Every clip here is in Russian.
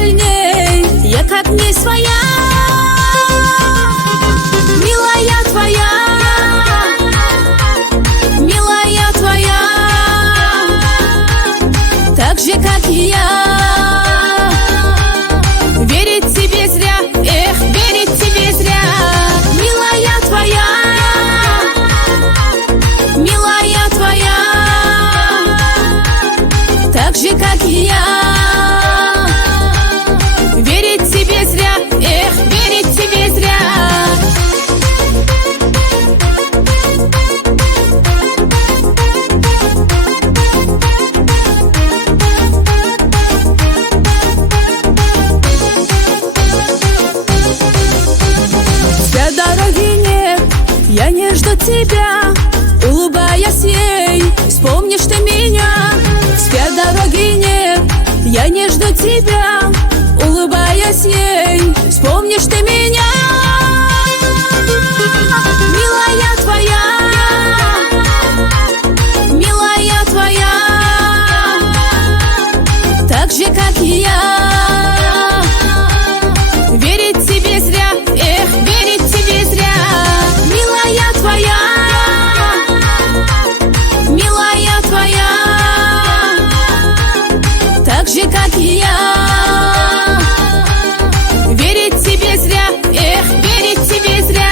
больней, я как не своя. Милая твоя, милая твоя, так же, как и я. Верить тебе зря, эх, верить тебе зря. Милая твоя, милая твоя, так же, как и я. Верить тебе зря, эх, верить тебе зря. Вся дороги нет, я не жду тебя, улыбаясь ей, вспомнишь ты меня. Вся дороги нет, я не жду тебя, улыбаясь ей, вспомнишь ты меня. Милая твоя, милая твоя, так же, как и я. Верить тебе зря, эх, верить тебе зря. Милая твоя, милая твоя, так же, как и я. Верить тебе зря, эх, верить тебе зря.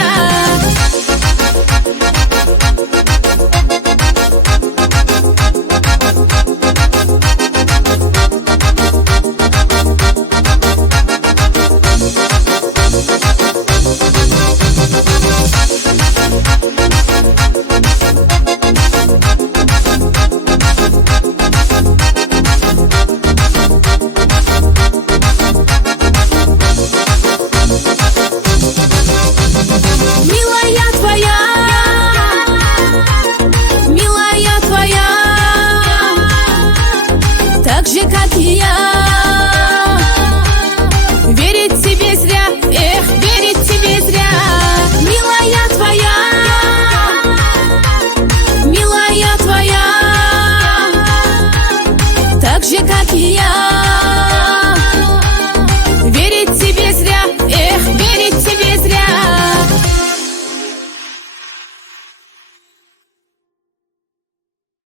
Милая твоя, милая твоя, так же, как и я.